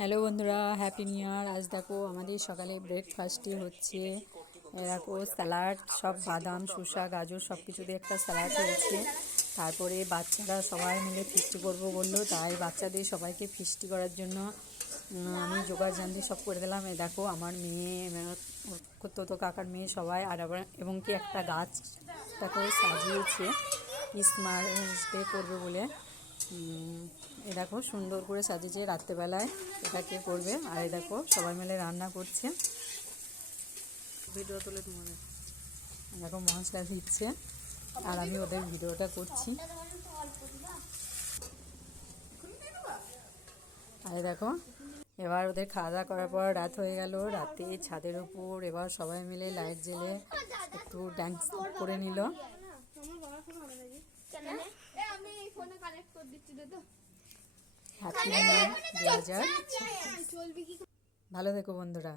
Hello বন্ধুরা, happy new year. আজ দেখো আমাদের সকালে ব্রেকফাস্টে হচ্ছে দেখো স্যালাড, সব বাদাম শসা গাজর সব কিছু দিয়ে একটা স্যালাড হয়েছে। তারপরে বাচ্চারা সবাই মিলে ফিস্টি করবো বললো, তাই বাচ্চাদের সবাইকে ফিস্টি করার জন্য আমি জোগাড় জান্তি সব করে দিলাম। এই দেখো আমার মেয়ে, তো কাকার মেয়ে সবাই, আর আবার এবং কি একটা গাছ দেখো সাজিয়েছে ক্রিসমাস ডে করবে বলে। এ দেখো সুন্দর করে সাজিয়েছে রাত্রেবেলায়, এটা কে করবে। আর এই দেখো সবাই মিলে রান্না করছে, ভিডিও তুলে তোমাদের দেখো মশলা দিচ্ছে আর আমি ওদের ভিডিওটা করছি। আর দেখো এবার ওদের খাওয়া দাওয়া করার পর রাত হয়ে গেল। রাতে ছাদের উপর এবার সবাই মিলে লাইট জ্বেলে একটু ডান্স করে নিল। Happy new year 2000। ভালো থেকো বন্ধুরা।